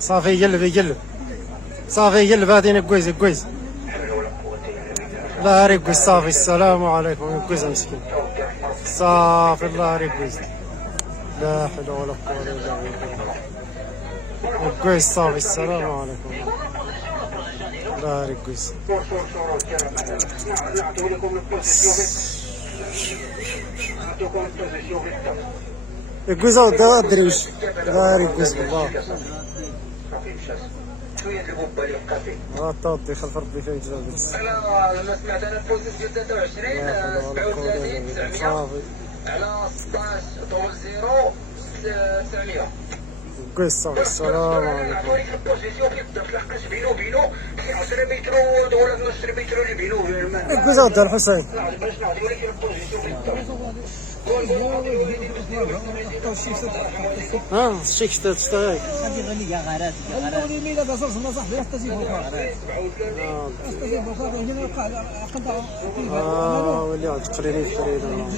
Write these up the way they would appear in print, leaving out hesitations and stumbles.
صافي يقلب صافي يقلب هذه يقويز لا يقويز صافي. السلام عليكم. يقويز مسكين صافي. الله يقويز. لا حول ولا قوة إلا بالله. يقويز صافي. السلام عليكم. لا يقويز. يقويز ودا دريش. لا يقويز بالله. غطاطي خلف ربي فين جابت. انا سمعت انا البوزيس ديال 23 37 900 على 16 طول 0 900. يقويز صافي. السلام عليكم. عطوني البوزيسيون كيبدا تلحقش بينو 10 متر ولا 12 متر اللي بينو. يقويز ودا الحسين. باش نعطيو لك البوزيسيون ها الشيك شتا هذه غنية غارات قولي لي لا زرزنا صاحبي حتى جيب ولي عاد قريني في قرينه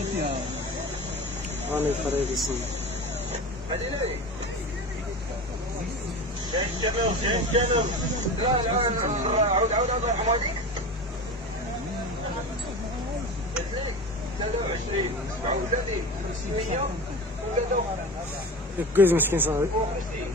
راني قريب اسمي. لا عاود ارحم هذيك 23 37 100 يقويز مسكين صافي. 150